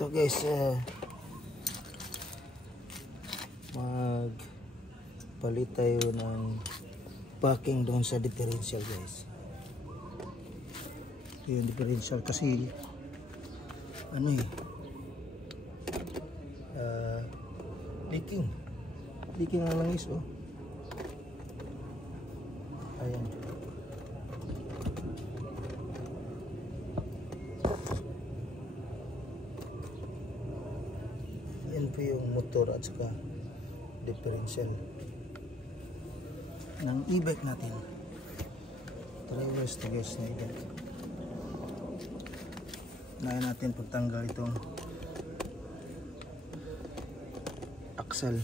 ito guys, magpalit tayo ng packing doon sa differential guys. Ito yung differential kasi ano leaking ang langis oh. Ayan. Yan po yung motor at saka differential ng e-bike natin. Drivers to guys na e-bike. Ngayon natin pagtanggal itong axle.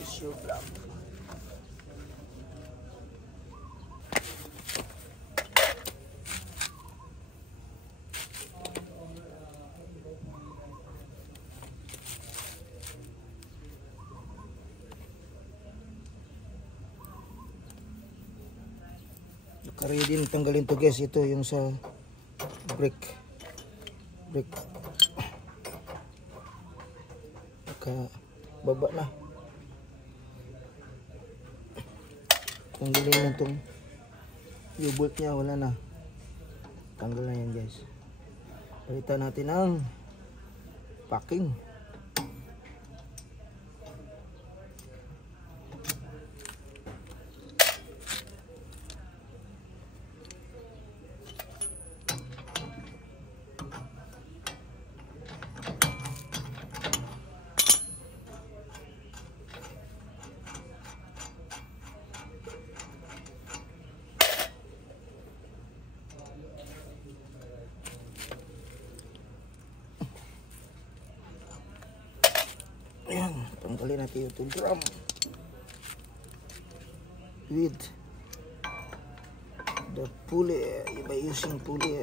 Issue block. Naka-ready na tanggalin to guys. Ito yung sa brake. Baba na. Tanggalin na itong U-bolt nya, wala na. Tanggal na yan guys. Palitan natin ang packing. Ayan, tanggalin natin yung drum with the pulley by using pulley.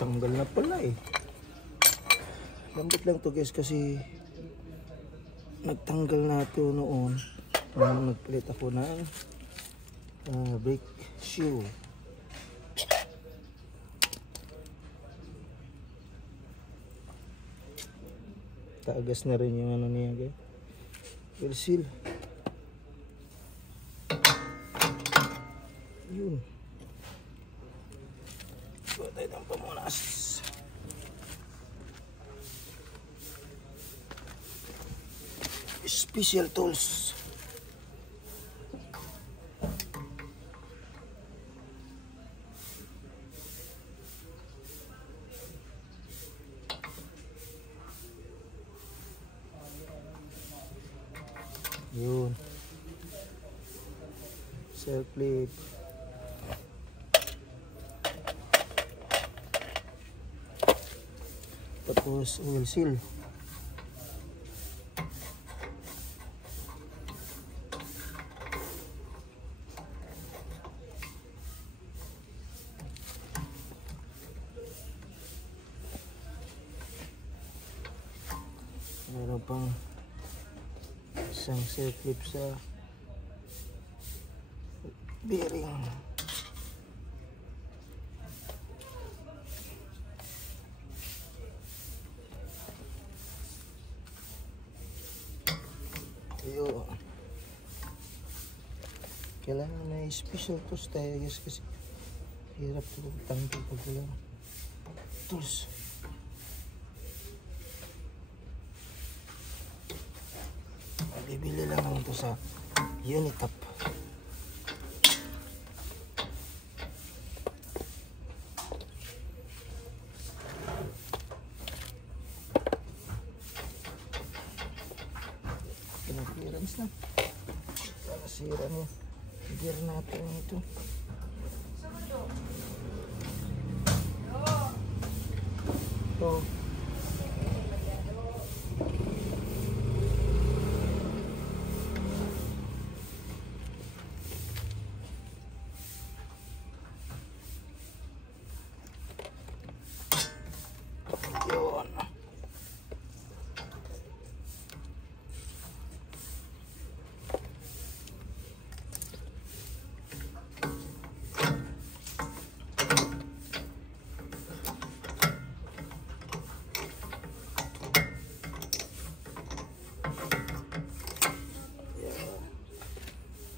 Tanggal na pala eh. Lambot lang to guys kasi nagtanggal na ito noon nung nagpalit ako ng brake shoe. Taagas na rin yung ano niya guys. Wheel seal. Yun. Tayo ng pamunas. Special tools. Yun. Self plate. Tapos oil seal. Meron pang isang C-clip sa bearing. Kailangan may special tools tayo guys kasi hirap ito tanggal pag walang tools. Bibili lang naman ito sa Unitop. sira niya. Gear natin ito. Ito. Yun.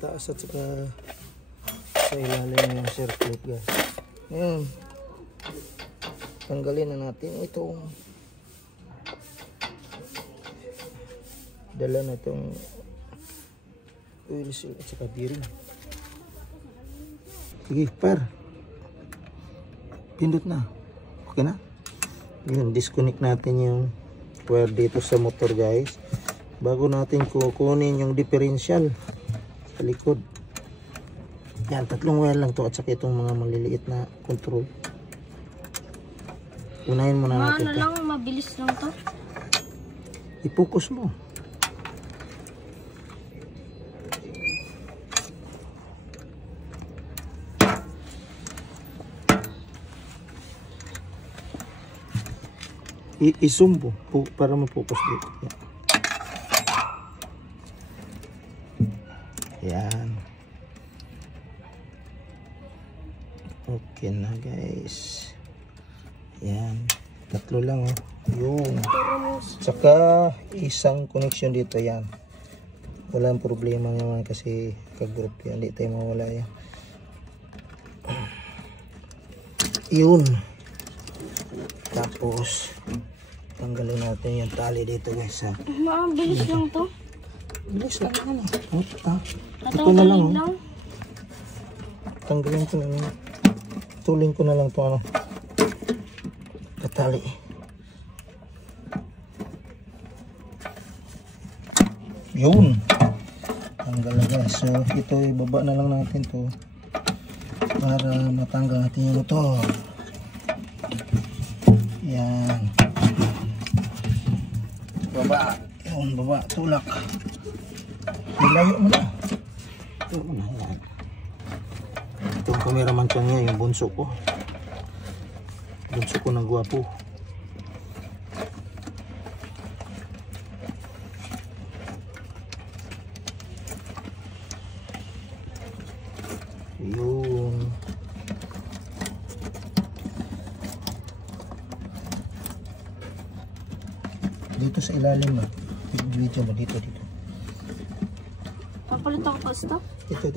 Taas at saka sa ilalim ng circuit guys. Ayan. Tanggalin na natin itong dala na itong oil seal at saka bearing. Sige, par. Pindot na. Okay na? Yun, disconnect natin yung wire dito sa motor guys. Bago natin kukunin yung differential sa likod. Yan, 3 wire lang to at saka itong mga maliliit na control. Unahin muna natin ano lang, mabilis lang to. I-focus mo. I-zoom po para ma-focus dito. Yan. Okay na guys. Yan. 3 lang oh. Yung. Saka isang connection dito yan. Walang problema naman kasi kagroup yan. Hindi tayo mawala yan. Yun. Tapos tanggalin natin yung tali dito guys ha. Mabilis lang to. Bilis lang yan. Ito na Tatanggalin lang. lang. Tanggalin ko na lang. Tuling ko na lang ito ano. Katali. Yun. Tanggal na guys. So ito ibaba na lang natin to para matanggal natin yung motor. Yan. Baba. Yun, baba. Tulak. Nilayo mo na. Ito mo na. Yan. Itong cameraman ko niya, yung bunso ko. Bunso ko na gwapo. Yun. Dito sa ilalim ba? Dito ba? Dito. Papalit ako pa stop. Dito.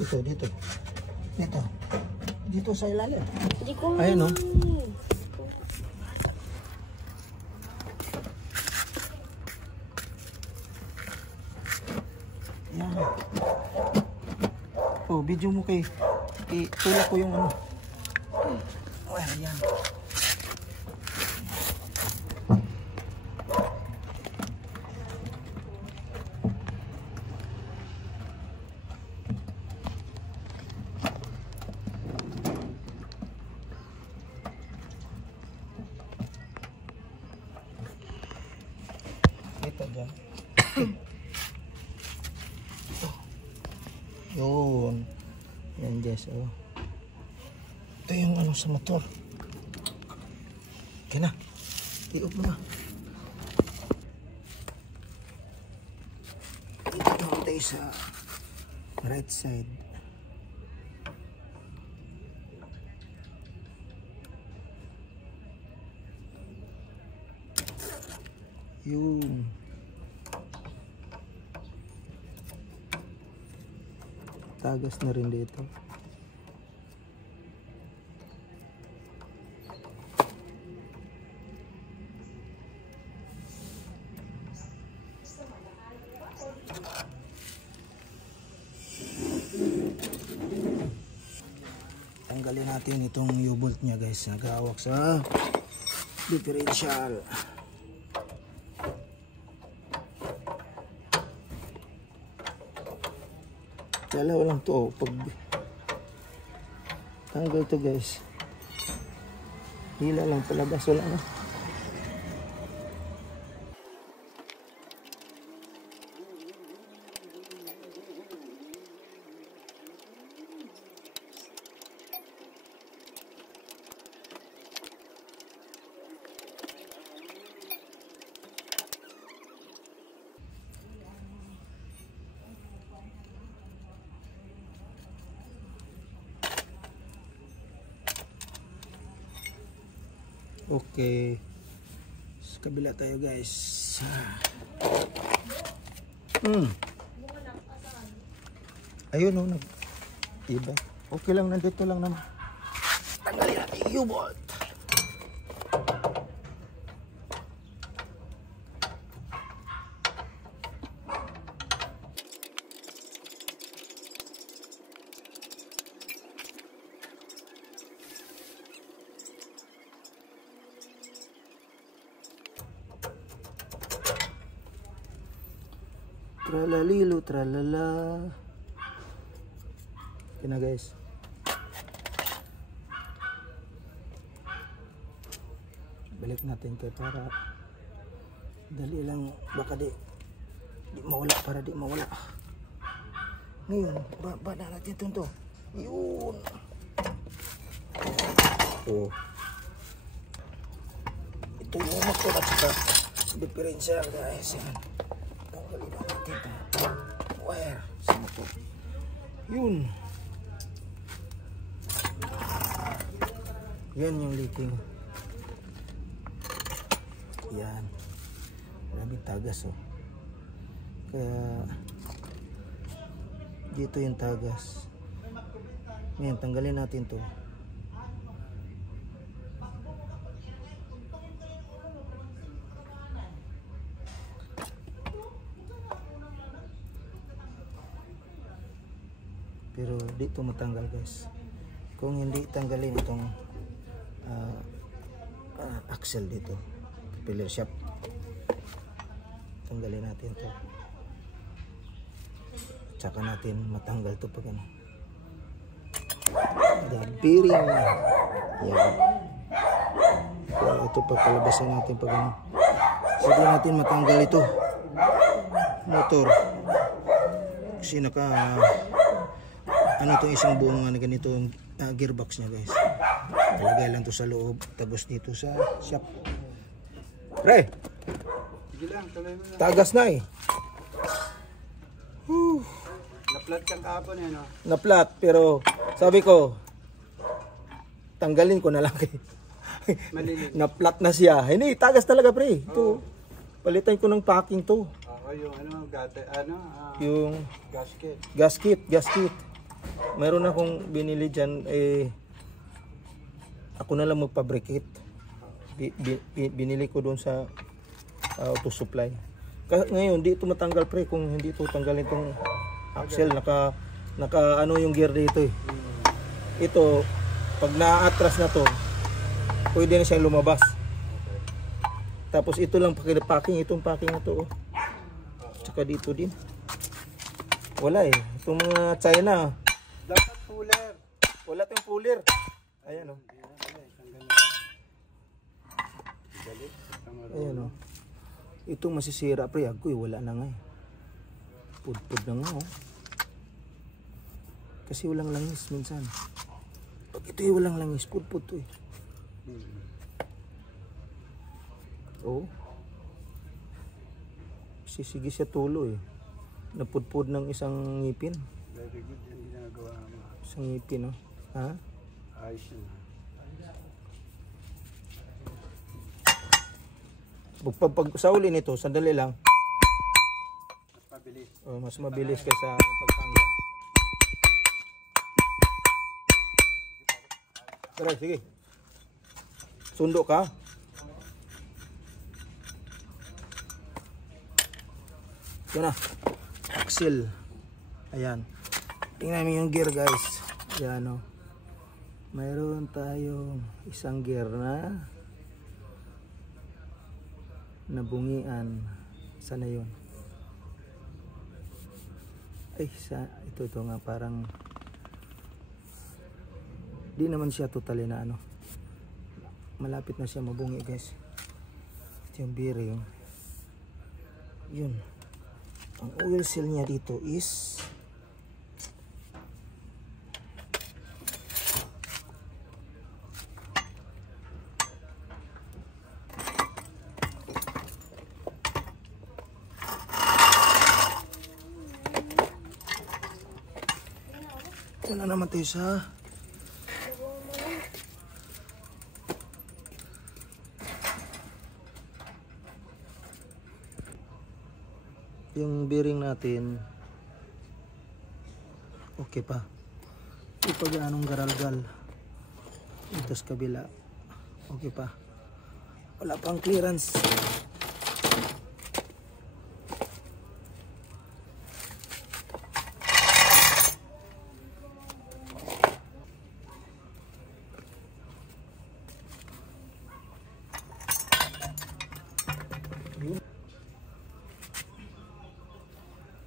Dito sa ilalim. Hindi ko. Ayun, no? Yan. Oh, video mo kay itulak ko yung ano. Oh, yan. Dyan. Yun. Yan guys. Oh. Ito yung ano sa motor. Okay na. I-off mo na. Ito tayo sa right side. Yun. Tagas na rin dito. Tanggalin natin itong U-bolt niya guys. Nagahawak sa differential. Dalawa lang to. Pag tanggal to guys. Hila lang palabas. Wala na. Okay. Sa kabila tayo guys. Ayun oh, iba. Okay lang, nandito lang naman. Tanggalin natin yung U-bolt. Tralalilo, tralala. Okay na guys. Balik natin kay para dali lang, baka di mawala, para di mawala. Ngayon, ba na natin ito. Yun. Oh. Ito yung motor at saka diferensya guys. Yan. Tanggalin natin ito. Wire sa motor. Yun. Yan yung leaking. Yan. Maraming tagas oh. Kaya dito yung tagas. Ngayon tanggalin natin to. Pero dito matanggal guys. Kung hindi tanggalin itong axle dito, propeller shaft, tanggalin natin to. Tsaka natin matanggal to pag ano. The bearing. Yan. So, ito pagkalabasan natin pag ano. Sige natin matanggal ito. Motor. Kasi naka ano itong isang buong na ganito gearbox niya guys. Ilagay lang to sa loob, tapos dito sa shop. Pre! Sige lang, tuloy mo lang. Tagas na eh. Na-flat kang kahapon eh, no? Na-flat, pero sabi ko, tanggalin ko na lang eh. Malilit. Na-flat na siya. Hindi, tagas talaga pre. Ito, palitan ko ng packing to. Ako yung Yung gasket. gasket. Mayroon akong binili dyan, ako na lang magpabricate. Binili ko doon sa auto supply. Ngayon, di ito matanggal pre kung hindi ito tanggalin itong axle. Naka ano yung gear dito eh. Ito, pag na-atras na to, pwede na siyang lumabas. Tapos ito lang packing, itong packing na to. Tsaka dito din. Wala eh. Itong mga China. Dapat puller. Wala tayong puller. Ayan o. Ayan o. Itong masisira pre. Agoy, wala na nga eh. Pudpud na nga o. Kasi walang langis minsan. Pag ito yung walang langis, pudpud to eh. Oo. Sisigi siya tulo eh. Napudpud ng isang ngipin. Very good yung ginagawa mo. Isang ngipin, no? Ha? Ayos yun. Pag sa uli nito, sandali lang. Mas mabilis. Oh, mas mabilis kaysa pagtanggal. Tara, sige. Sundo ka. Ito na. Axle. Ayan. Tingnan namin yung gear guys. Ayan o. Mayroon tayong isang gear na nabungian. Sana yun? Ay, ito nga parang di naman siya totally na ano. Malapit na siya mabungi guys. Ito yung bearing. Yun. Ang oil seal niya dito is ito na naman tayo sa yung bearing natin. Okay pa. Ito pa anong garalgal ito sa kabila. Okay pa. Wala pang clearance.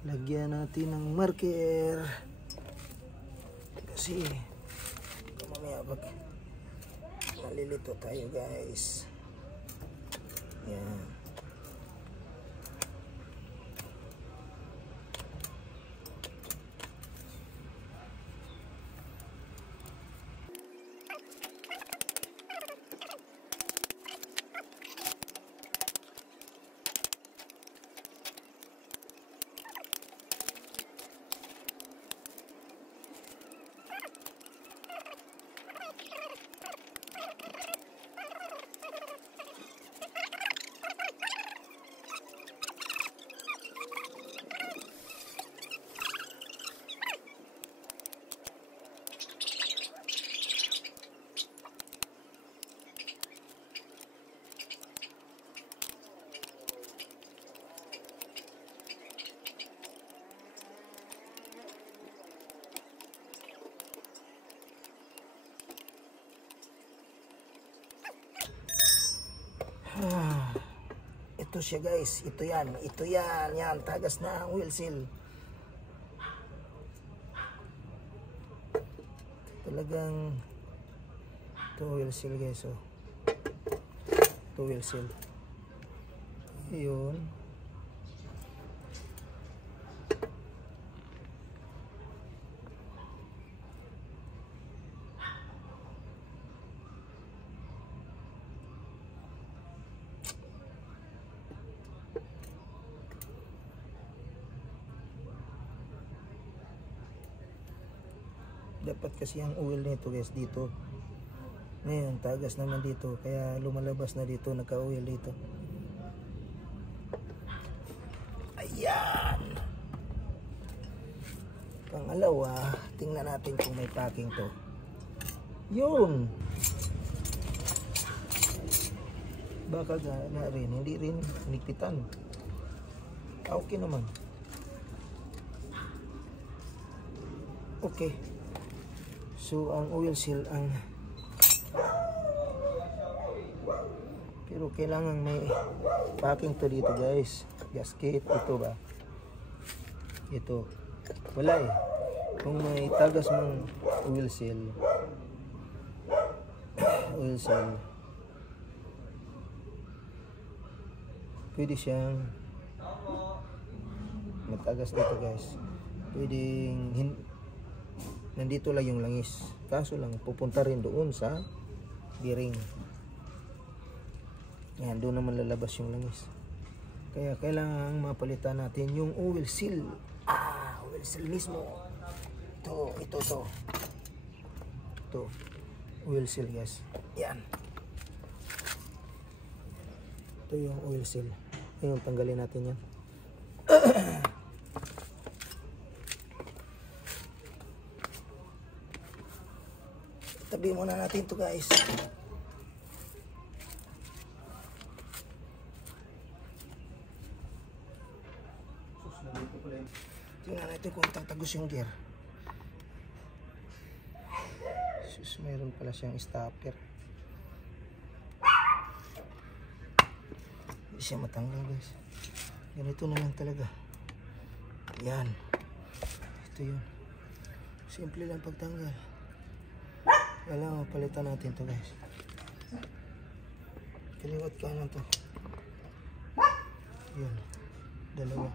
Lagyan natin ng marker kasi mamaya pag nalilito tayo guys. Yan. Ito siya guys, ito yan, yan, tagas na ang wheel seal. Talagang ito wheel seal guys, oh. Ito wheel seal. Ayun. Dapat kasi ang oil nito guys dito. Ngayon tagas naman dito kaya lumalabas na dito, nagka-oil dito. Ayan. Pangalawa, tingnan natin kung may packing to. Yun. Baka na rin, hindi rin nipitan. Okay naman. Okay. So ang oil seal ang pero kailangan may packing to dito guys. Gasket ito ba? Ito. Wala eh. Kung may tagas ng oil seal pwede siyang matagas dito guys. Pwedeng nandito lang yung langis, kaso lang pupunta rin doon sa bearing. Yan, doon naman lalabas yung langis. Kaya kailangan mapalitan natin yung oil seal. Oil seal mismo. Ito oil seal guys. Yan. Ito yung oil seal. Ngayon tanggalin natin yan. Tabi muna natin to guys. Tingnan natin kung tatagos yung gear. Sus, mayroon pala siyang stopper. Hindi siya matanggal guys. Ganito na lang talaga. Yan. Ito yun. Simple lang pagtanggal. Kailangan palitan natin to guys. Kaliwat kanan to. Yun. Dalawa.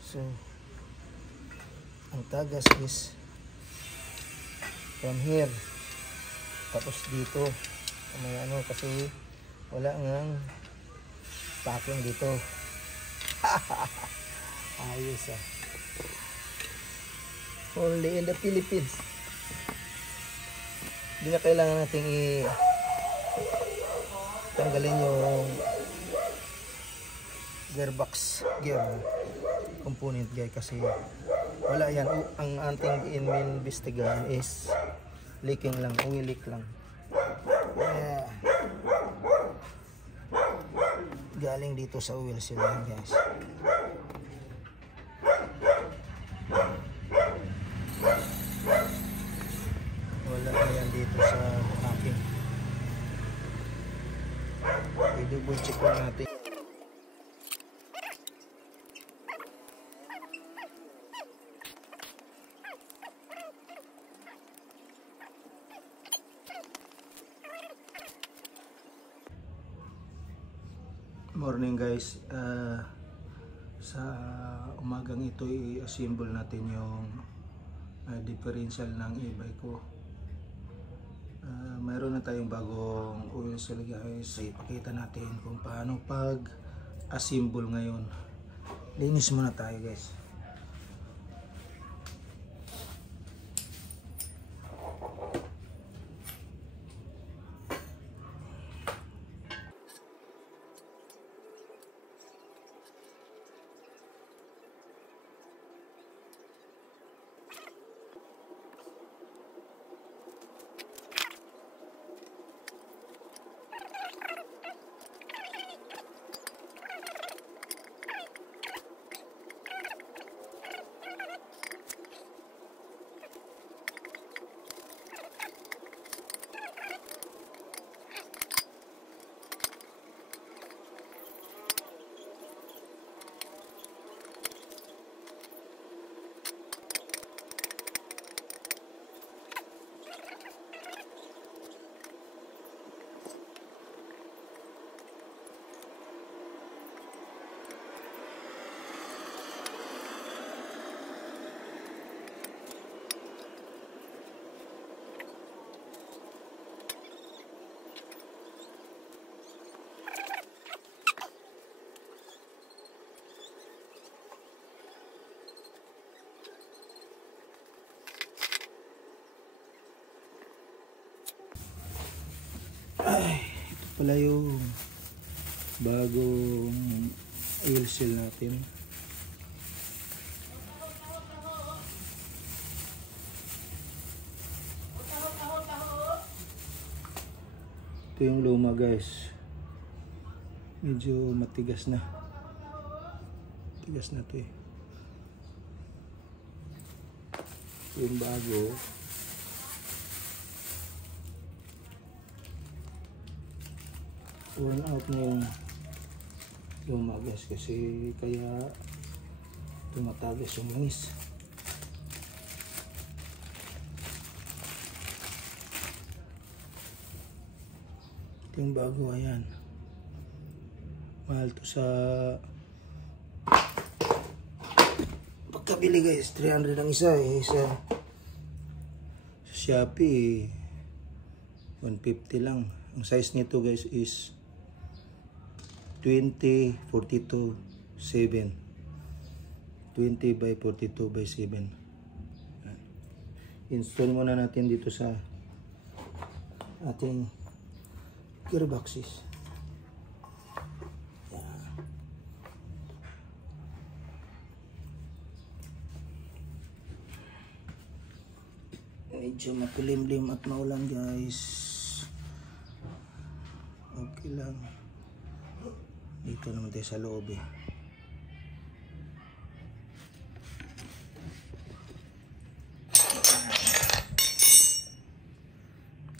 So, ang tagas is from here. Tapos dito. May ano kasi wala ngang packing dito. Ayos ah. Only in the Philippines. Hindi na kailangan nating tanggalin yung gearbox gear component guys kasi wala yan. Ang ating inimbestigahan is leaking lang, oil leak lang. Yeah. Galing dito sa oil seal yan guys. Wala na yan dito sa packing. I-double check lang natin. Morning guys, sa umagang ito i-assemble natin yung differential ng e-bike ko. Mayroon na tayong bagong oil seal guys. Ipakita natin kung paano pag-assemble ngayon. Linis muna tayo guys. Ay, ito pala yung bagong oil seal natin. Ito yung luma guys. Medyo matigas na. Tigas na ito eh. Ito yung bago. Worn out na yung luma guys kasi kaya tumatagas yung langis. Ito yung bago, ayan. Mahal to sa pagkabili guys, 300 ang isa eh. Sa Shopee 150 lang. Ang size nito guys is 20 42 7 20 by 42 by 7. Install muna natin dito sa ating gearboxes. Medyo makulimlim at maulan guys. Okay lang. Dito naman tayo sa loob eh.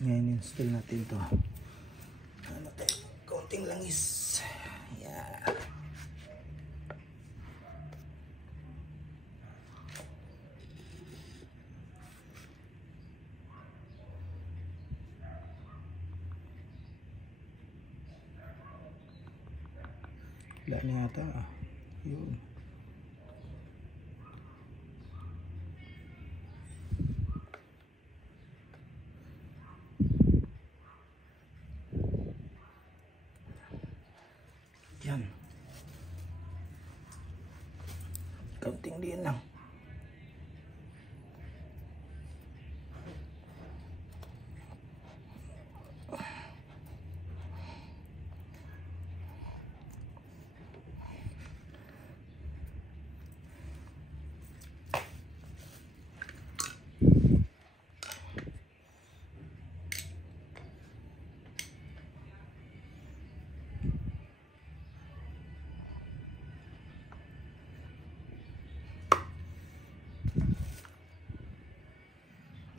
Ngayon install natin to. Ano tayo? kaunting langis. Yan. Wala na yata. Yun. Yan. Kaunting din lang.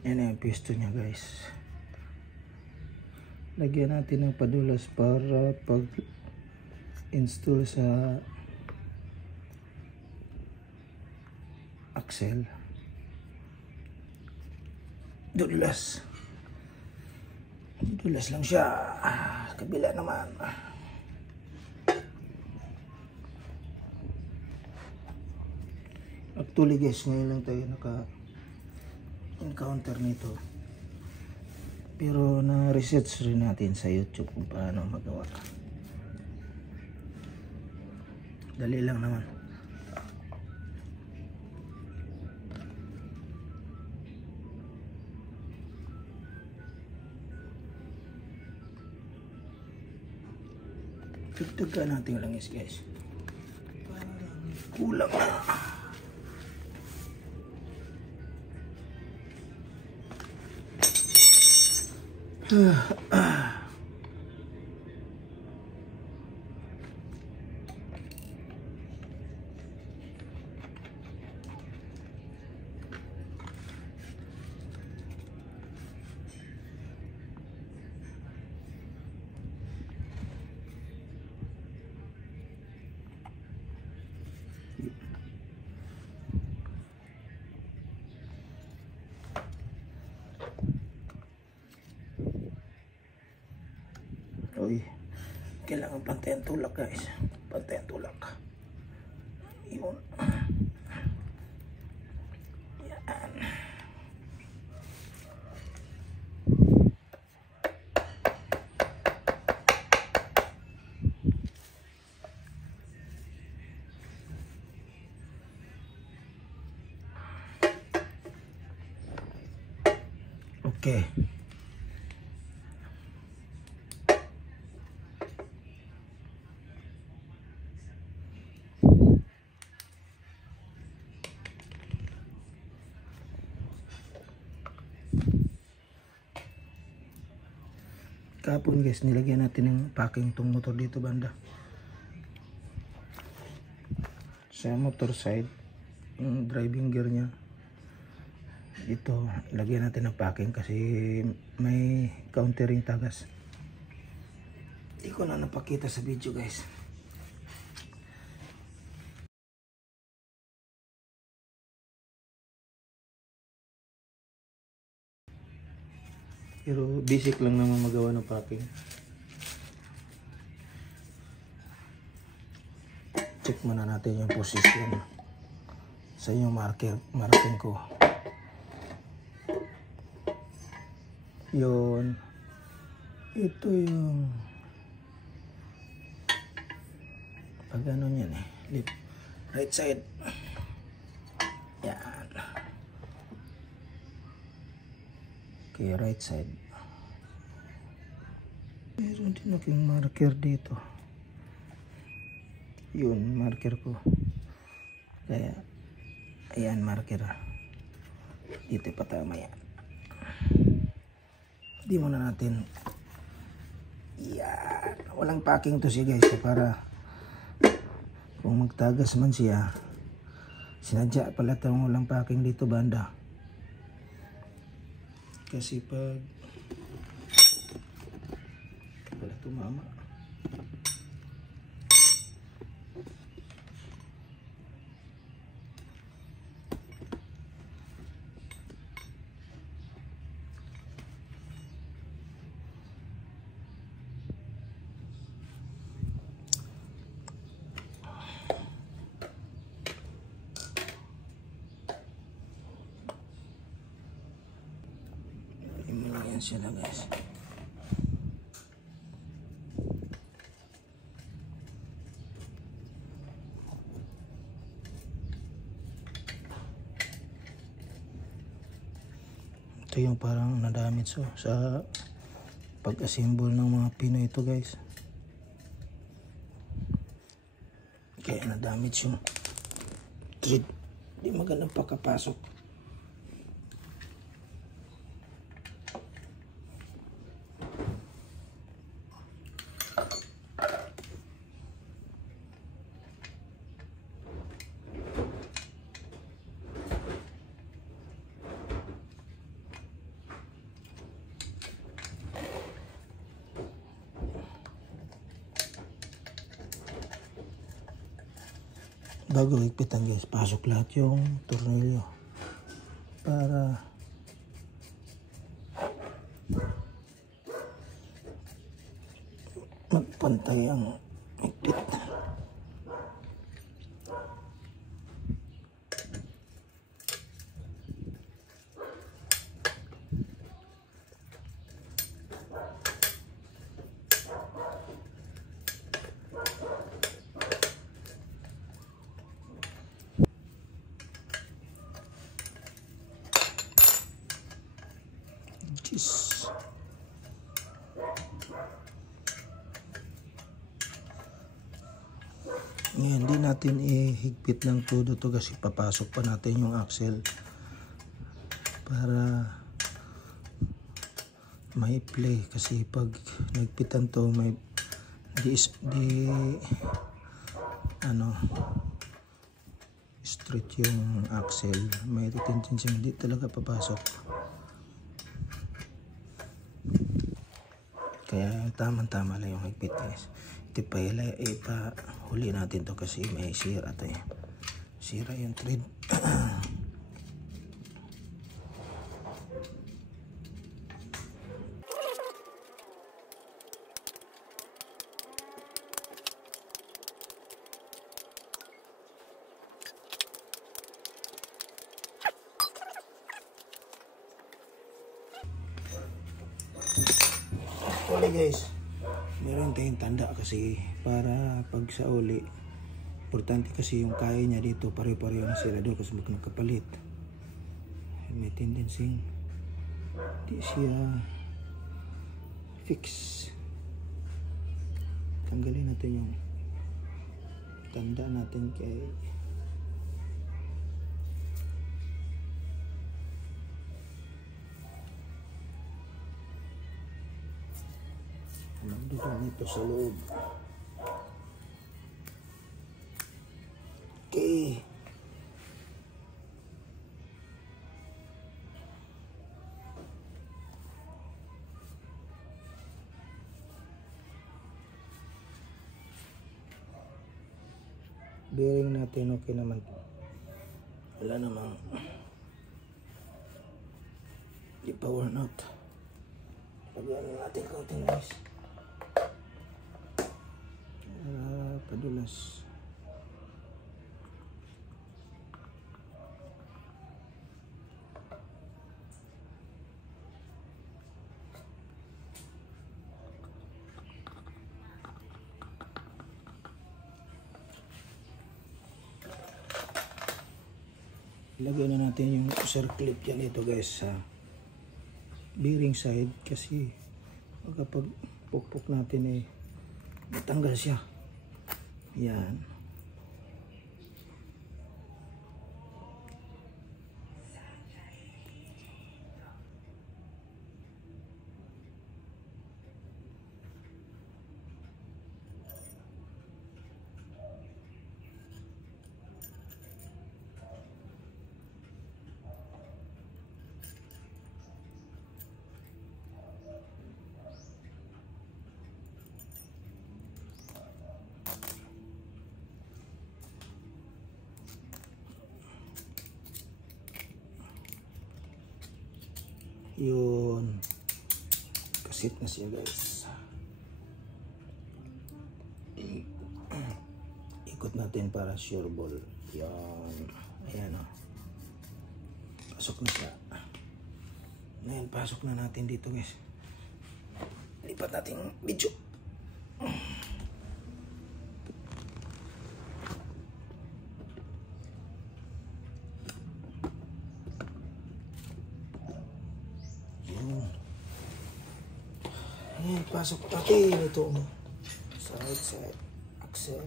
Yan na yung pisto niya guys. Lagyan natin ng padulas para pag install sa axle. Dulas. Dulas lang siya. Kabila naman. Actually guys, ngayon lang tayo encounter nito, pero na-research rin natin sa YouTube kung paano magawa. Dali lang naman. Tugtugan natin lang guys. Kulang na. Uy, kailangan pantayan tulak guys. Pantayan tulak. Yun. Yan. Okay. Kapon guys, nilagyan natin ng packing tong motor dito banda. Sa motor side, yung driving gear nya dito, lagyan natin ng packing kasi may countering tagas. Hindi ko na napakita sa video guys. Pero basic lang naman magawa ng packing. Check muna natin yung position sa yung marking ko. Yun. Ito yung pag ano yan left, right side. Yan. Okay, right side. Meron din akong marker dito. Yun, marker ko. Kaya, ayan, marker. Dito patama yan. Hindi muna natin. Yan. Walang packing to siya guys. Para kung magtagas man siya, sinadya pala itong walang packing dito banda. Kasi pag wala tumama, Yan sila guys. Ito yung parang nadamage sa pag-assemble ng mga Pinoy ito guys. Kaya nadamage yung thread. Di magandang pagkapasok. Bago higpitan guys, pasok lahat yung tornilyo para magpantay ang higpit. Ngayon, hindi natin ihigpit ng todo to kasi papasok pa natin yung axle para may play, kasi pag nagpitan to may straight yung axle, may retention siya, hindi talaga papasok. Kaya tamang-tama lang yung higpit guys. Ipahuli natin to kasi may sira to eh. Sira yung thread. Uli guys, meron tayong tanda kasi para pag sa uli, importante kasi yung kaya niya dito pare-pareho na sila doon kasi magkapalit. May tendency di siya fix. Tanggalin natin yung tanda natin kay nandun ito sa loob. Okay. Bearing natin okay naman. Wala namang di power out. Lagyan natin coating guys. Padulas. Ilagay na natin yung circlip dyan ito guys sa bearing side kasi kapag pukpok natin matanggal siya. Yan. Yun. Kasit na siya guys. Ikot natin para sure ball. Yan. Ayan o. Pasok na siya. Ngayon, pasok na natin dito guys. Lipat natin yung video. Ayan, pasok natin ito. Side, axle.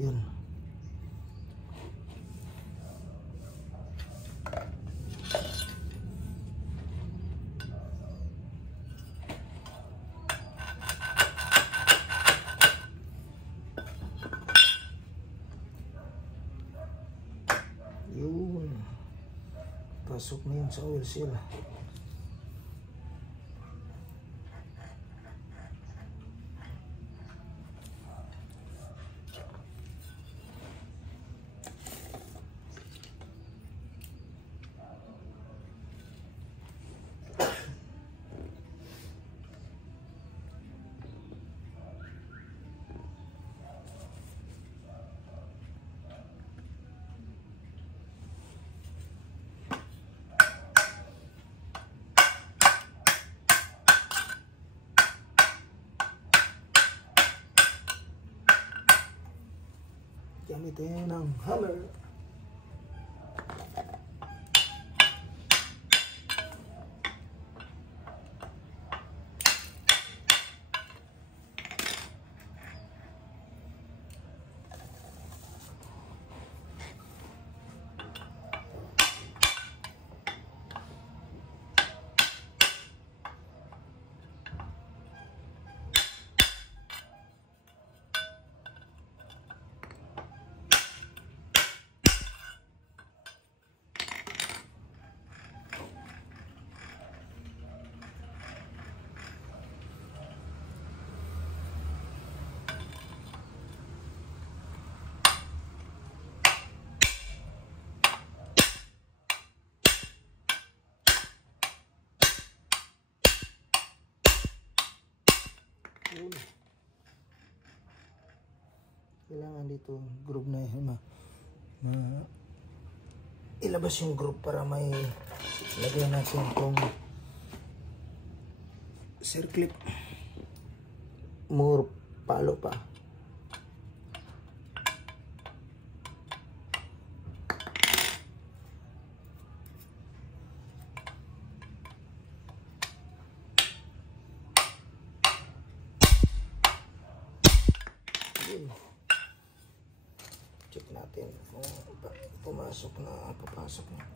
Yun. Yun. Pasok na yun sa oil seal. Gamitin ang hammer. Kailangan dito groove na yun, ilabas yung groove para may lagay natin itong circlip. More palo pa. Check natin kung pumasok na, papasok na.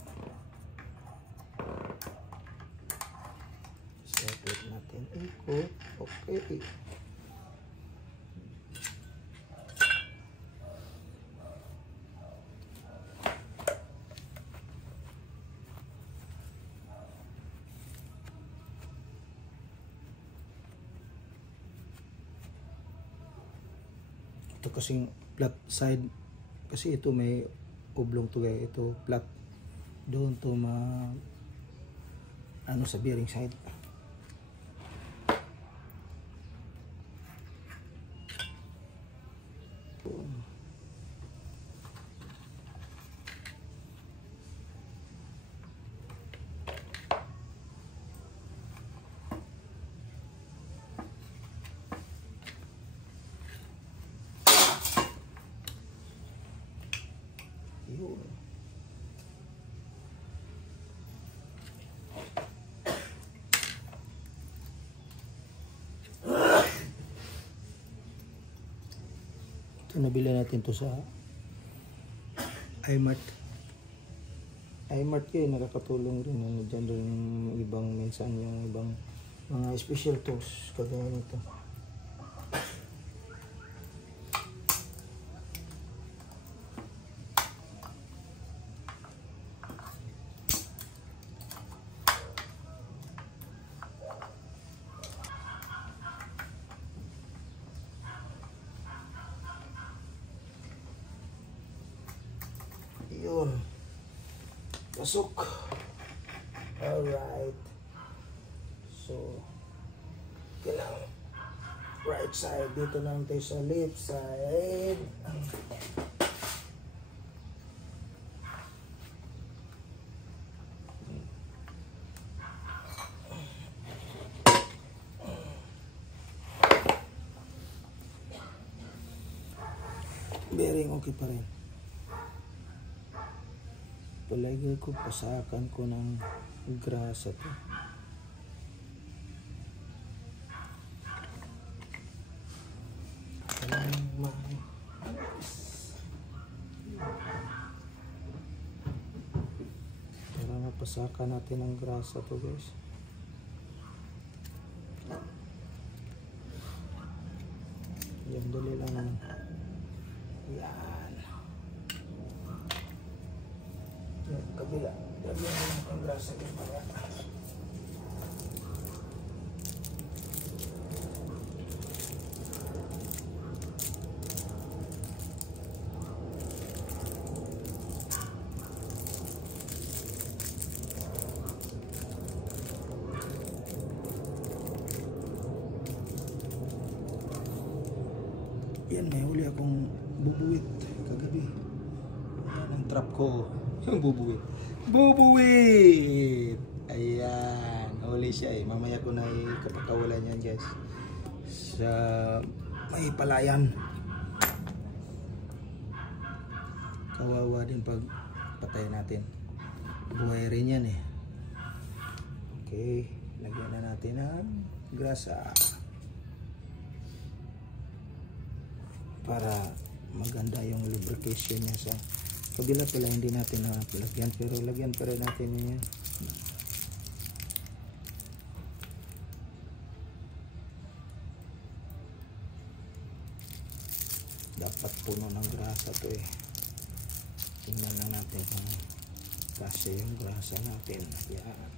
Set natin ikot. Okay. Ito kasing flat side. Kasi ito may oblong to guys. Ito flat. Doon to sa bearing side. Yun. Ito nabili natin to sa iMart. iMart kayo nakakatulong rin. Diyan rin ibang minsan yung ibang mga special tools kagaya nito. pasok. Alright. So, kailangan right side. Dito naman tayo sa left side. Bearing okay pa rin. Palagay ko, pasakan ko ng grasa to. Para mapasakan natin ang grasa to, guys. Yan, dali lang naman. Yan. Yan, kabila. Lagyan mo lang ang grasa din para. Yan, may huli akong bubuwit kagabi. Yan ang trap ko. Yung bubuwit. Bubuwit! Ayan. Huli siya eh. Mamaya ko na kapakawalan yan, guys. Sa may palayan. Kawawa din pag patay natin. Buhay rin yan eh. Okay. Lagyan na natin ang grasa. Para maganda yung lubrication niya sa kabila pala, hindi natin lagyan, pero lagyan pa rin natin yan. Dapat puno ng grasa to eh. Tingnan lang natin kung kasi yung grasa natin. Yan.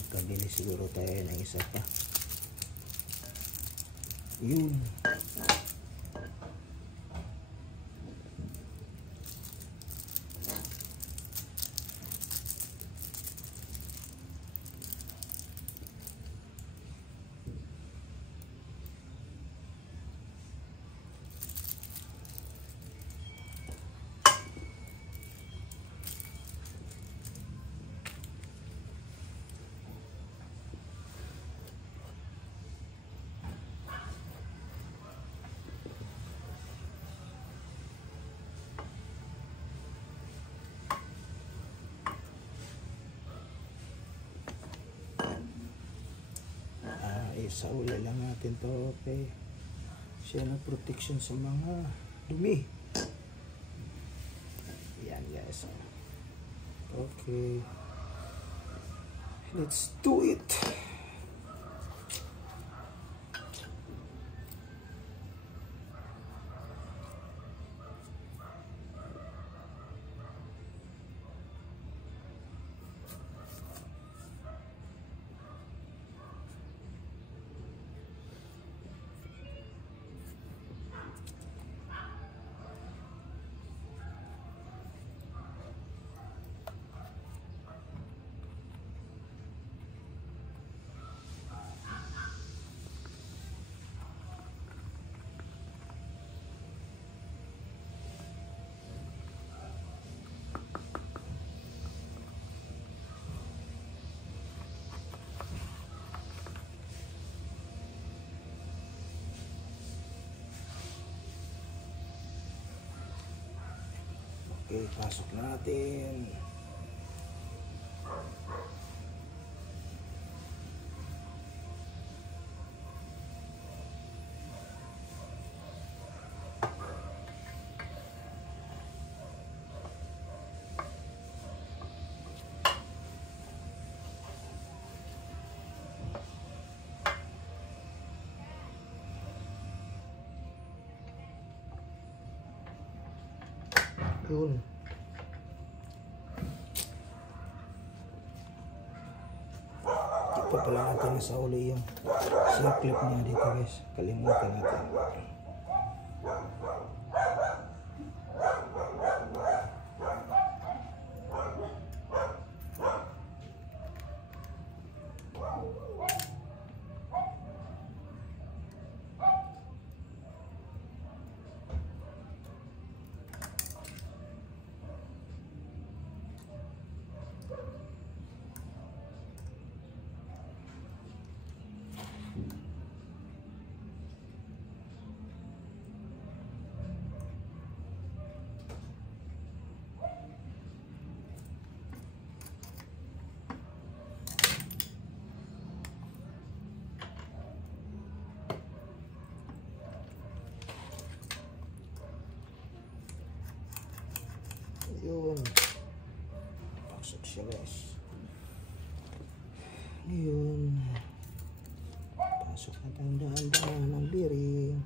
Magkabili siguro tayo ng isa pa. Yun. Sa uli lang natin to, okay. Siya na protection sa mga dumi. Yan, guys. Okay. Let's do it. Okay, pasok natin. Yun. Ito pala natin sa uli yung clip niya dito, guys. Kalimutan natin. siya guys. Ngayon, pasok natin dahan-dahan ng bearing.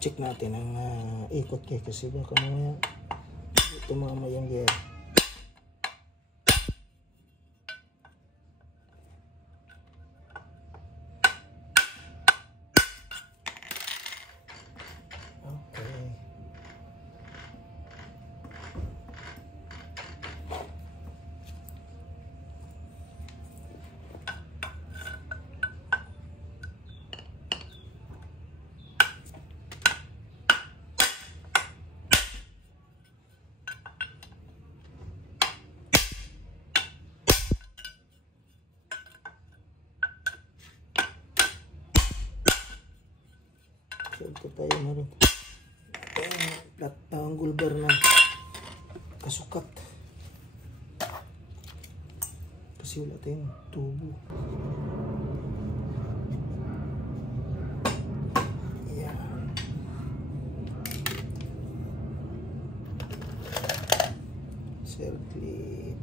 Check natin ang ikot kasi baka mamaya tumama yung gear. Okay. So ito tayo na rin. Flat angle bar na kasukat. Kasi wala tayong tubo. Yan. Circle.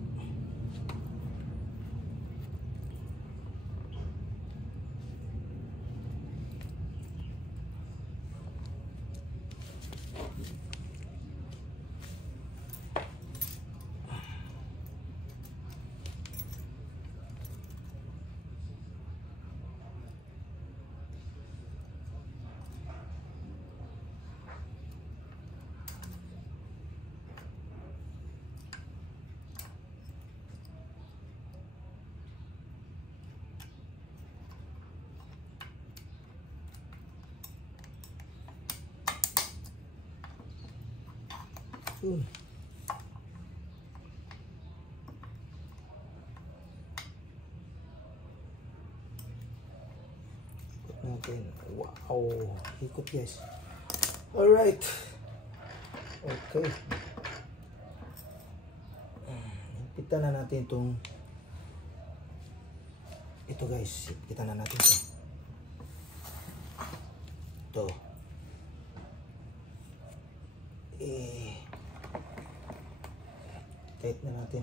Yun. Ikot natin. Wow! Ikot guys. Alright. Okay. Ipitan na natin itong ito guys. Ipitan na natin ito. Ito. Tight na natin.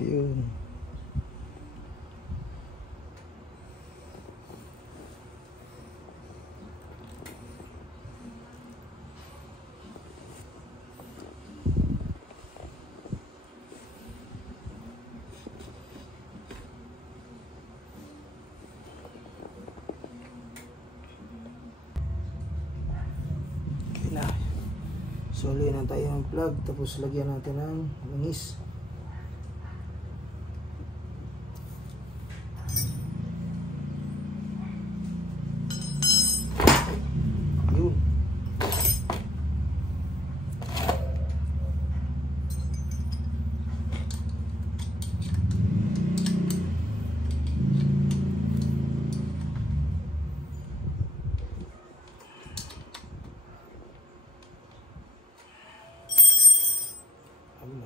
Yun. Okay na. So, lagyan na tayo ng plug, tapos lagyan natin ng langis.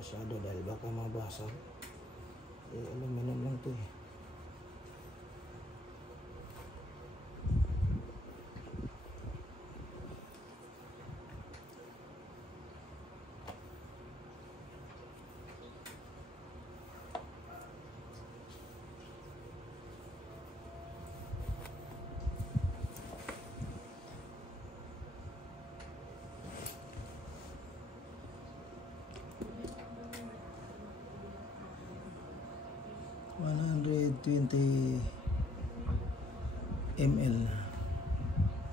Masyado dahil baka basag. Eh, aluminum lang to eh. $120 ml.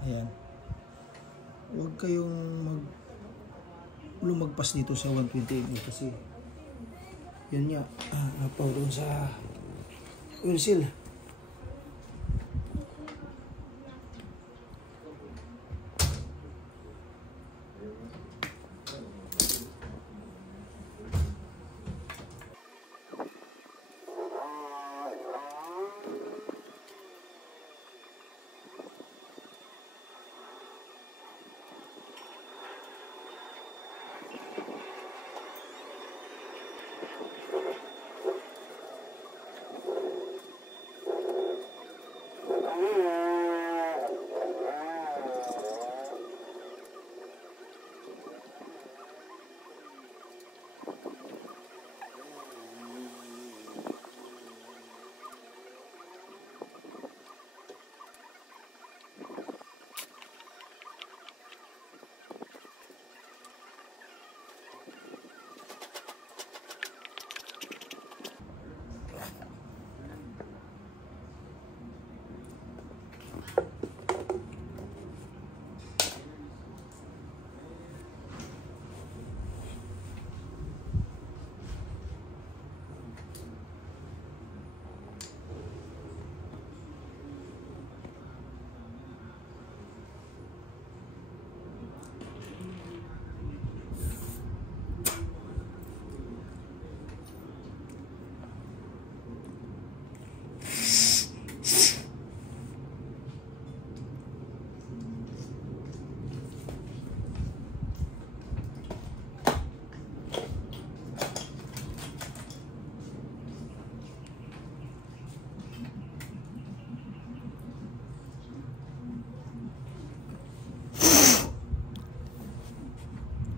Ayan. Huwag kayong lumagpas dito sa 120 ml kasi yun nga, napaw doon sa oil seal.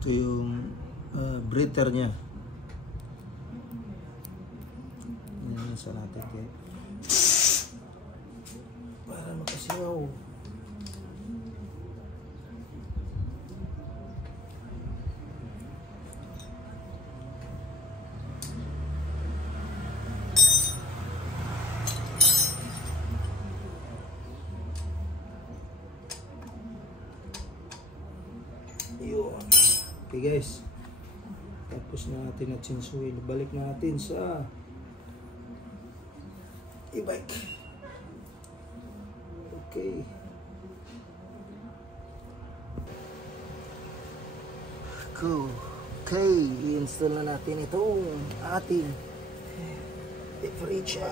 Ito yung breather niya. Yan sa natin kaya para makasingaw. Okay guys, tapos na natin at sinsuin. Balik natin sa e-bike. Okay. Cool. Okay, i-install na natin itong ating differential.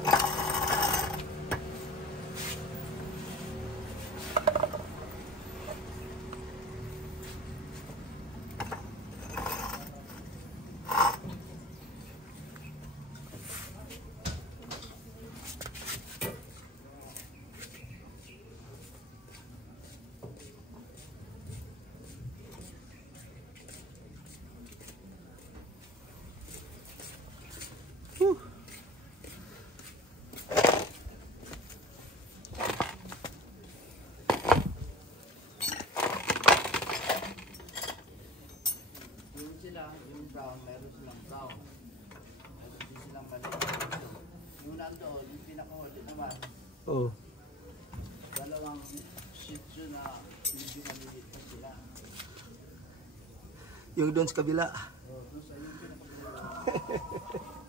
Yung brown, meron silang brown. Meron din silang maliit. Yung nandoon, yung pinaka-huli naman, Oh. dalawang shih tzu na medyo maliliit na sila. Yung doon sa kabila. Doon sa yung pinaka-huli.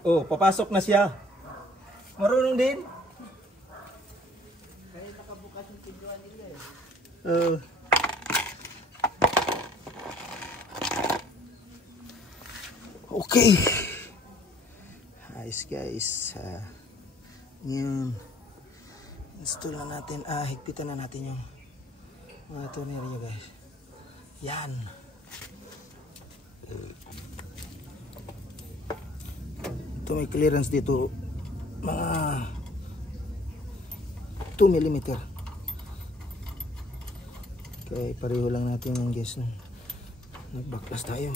Oh, papasok na siya. Marunong din. Kaya nakabukas yung pintuan nila eh. Okay. Ayos guys. Yun. Install na natin. Higpitan na natin yung mga tornilyo guys. Yan. Ito may clearance dito. Mga 2 mm. Okay, pareho lang natin yung guys. Nagbaklas tayo.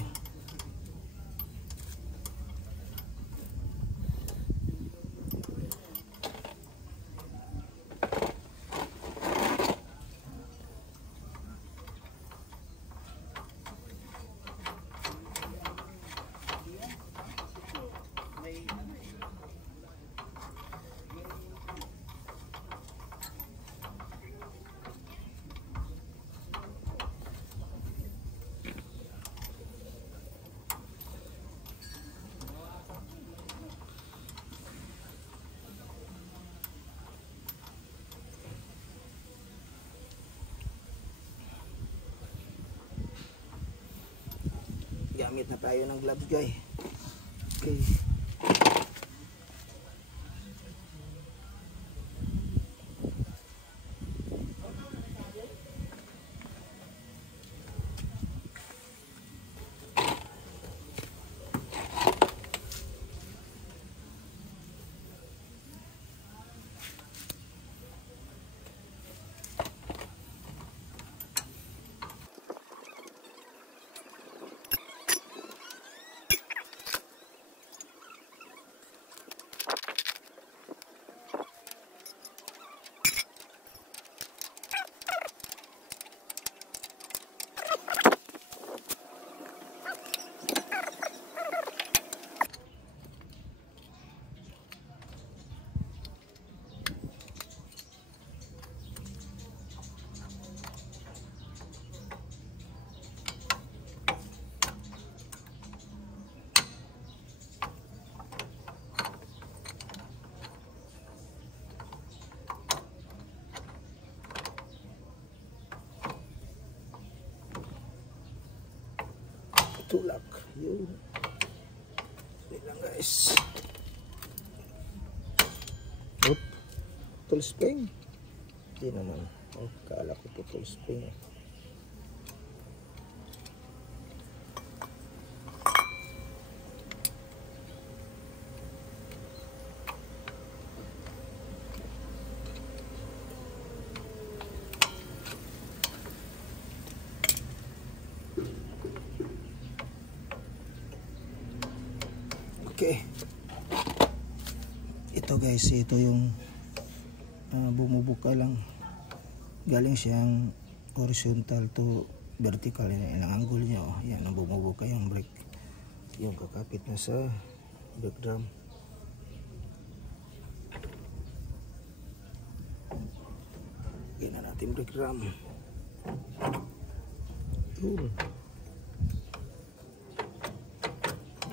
Gamit na tayo ng gloves guys. Okay. Tulak. Yun. Wait lang guys. Oop. Tool spring. Hindi naman. Oh, kala ko po tool spring. Okay. Ito guys, ito yung bumubuka lang. Galing siyang horizontal to vertical. Yan ang angle niya. Oh. Yan ang bumubuka yung brake. Yung kakapit na sa brake drum. Lagyan na natin brake drum.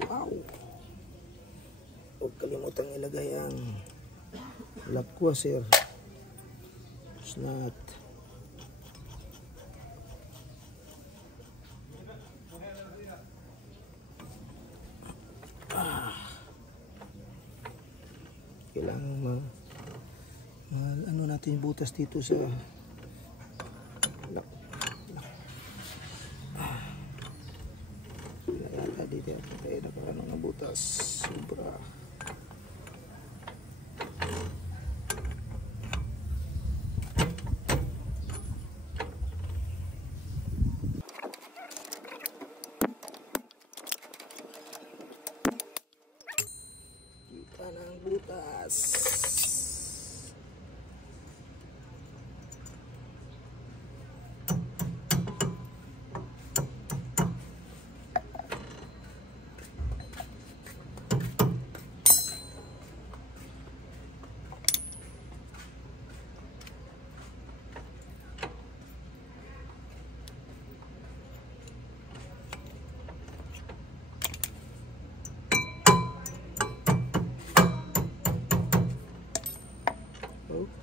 Wow! Huwag kalimutang ilagay ang lap washer, snot. Kailangan ano natin butas dito sa lap. Yata dito tayo nakaano ng butas sobra. Kita ng butas.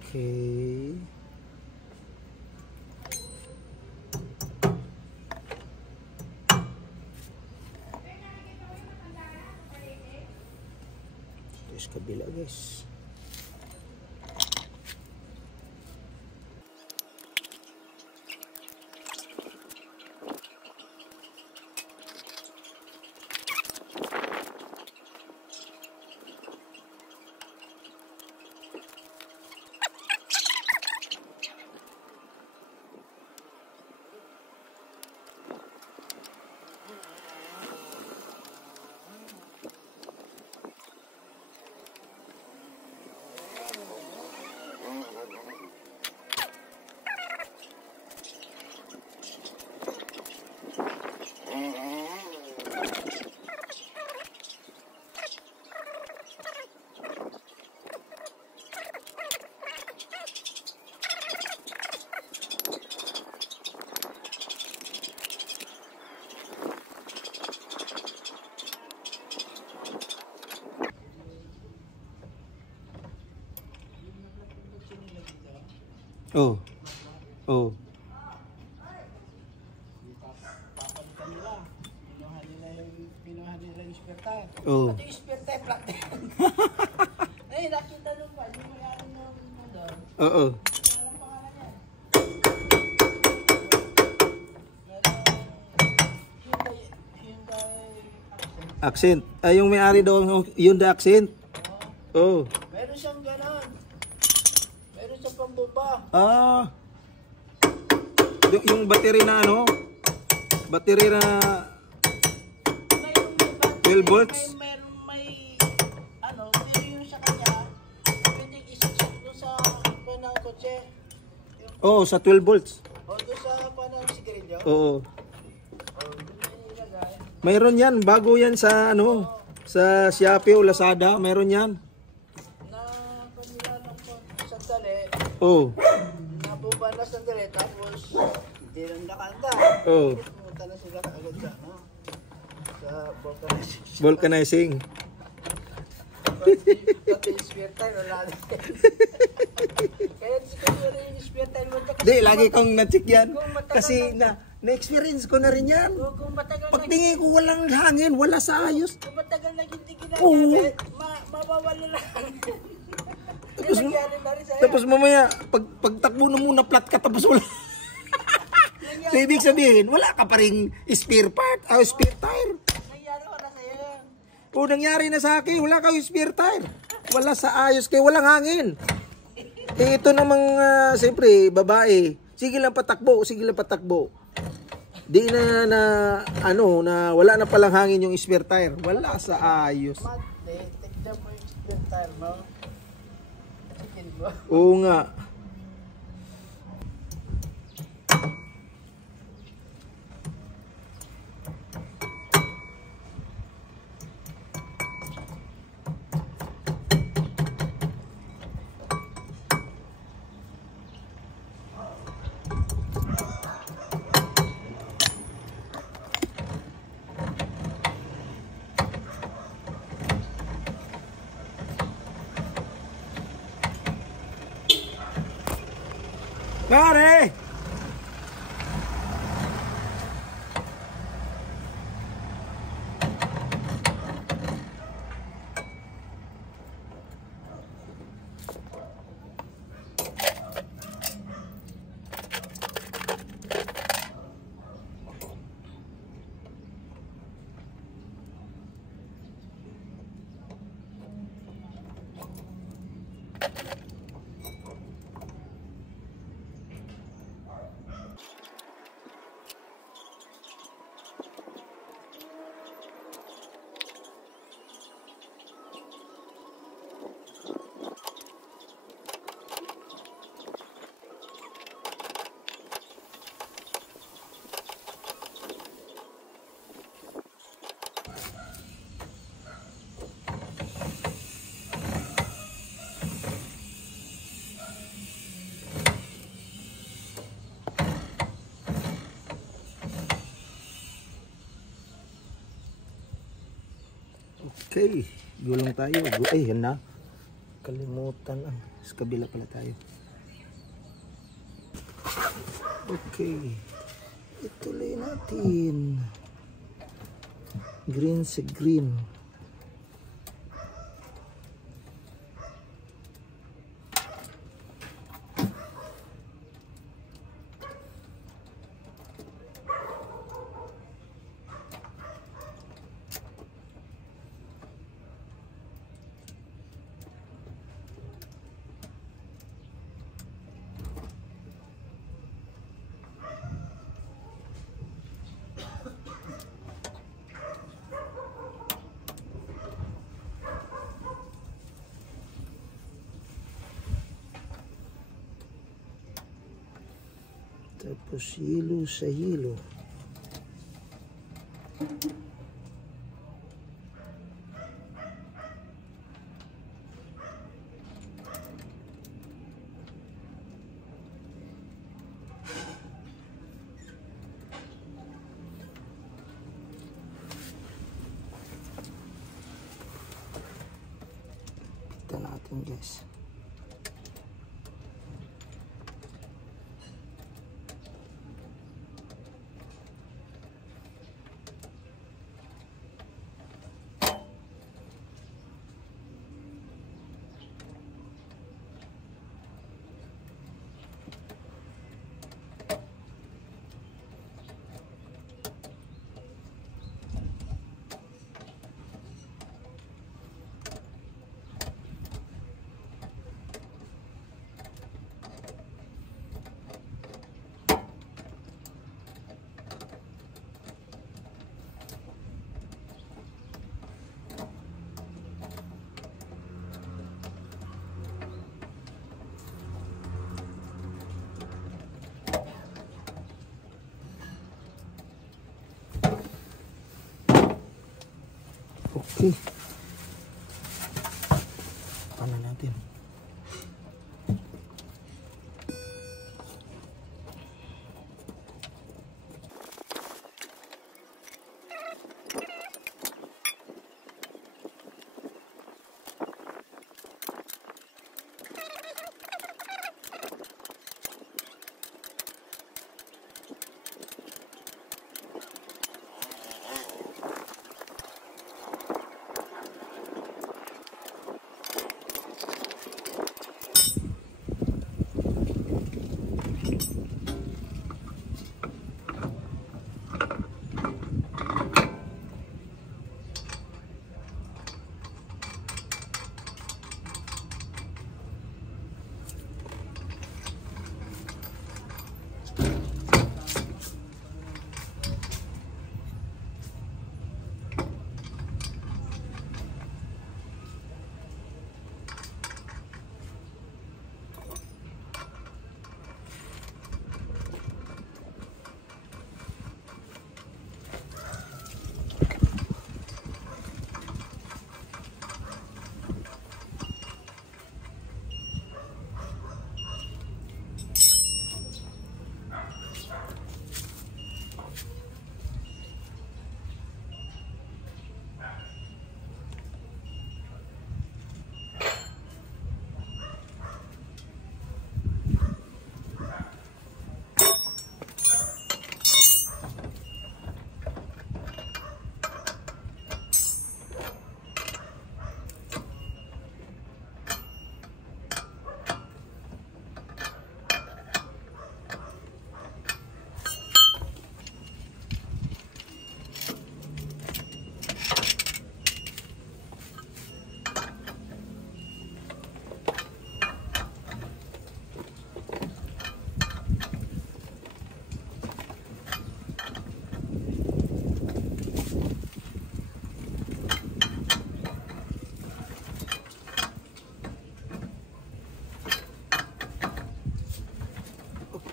Okay. tayo sa kabila guys. Oh. Oh. Papalitan nila. Pinuha nila yung spare tire. Oh. Pati yung spare tire flat tire. Eh, nakita nung pa. Yung mayroon ng motor. Oo. Anong pangalan yan? Hyundai Accent. Ay, yung may-ari daw yung the accent. Oh. Meron siyang ganon. Meron siyang pambomba. Ah. Yung battery na ano? Battery na 12 volts. May ano, pero yung sa kanya, pwedeng isasok doon sa panang kotse. Oh, sa 12 volts. O doon sa panang sigarilyo. Oo. O doon na ilagay. Mayroon yan, bago yan sa ano, sa Shopee o Lazada, mayroon yan. Na kanila ng sandali, Oh. nabumba na sandali, tapos hindi lang nakanta. Oh. Pumunta na sila agad sa, no? Sa vulcanizing. Vulcanizing. Pati yung spare tire, wala na. Kaya siguro yung spare tire mo. Di, lagi kong na-check yan. Kasi na-experience ko na rin yan. Kung matagal Pagtingin ko walang hangin, wala sa ayos. Kung matagal na hindi Oo. ginagamit, mabawala lang. Tapos, Nangyari na rin sa'yo. tapos mamaya, pagtakbo na muna, flat ka, tapos wala. So, ibig sabihin, wala ka pa rin spare part, o spare tire. Nangyari ko na sa'yo. O, nangyari na sa akin, wala kang spare tire. Wala sa ayos, kaya walang hangin. Eh, ito namang, siyempre, babae. Sige lang patakbo, sige lang patakbo. Di na wala na palang hangin yung spare tire. Wala sa ayos. Mate, tignan mo yung spare tire mo. Chicken mo. Oo nga. Pare! Okay, gulong tayo. Ay, yan na. Kalimutan lang. Sa kabila pala tayo. Okay. Ituloy natin. Green sa green. Tapos yelo sa yelo. Kita natin guys. Okay. Paano natin?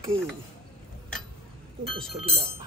Okay. Tapos kabila.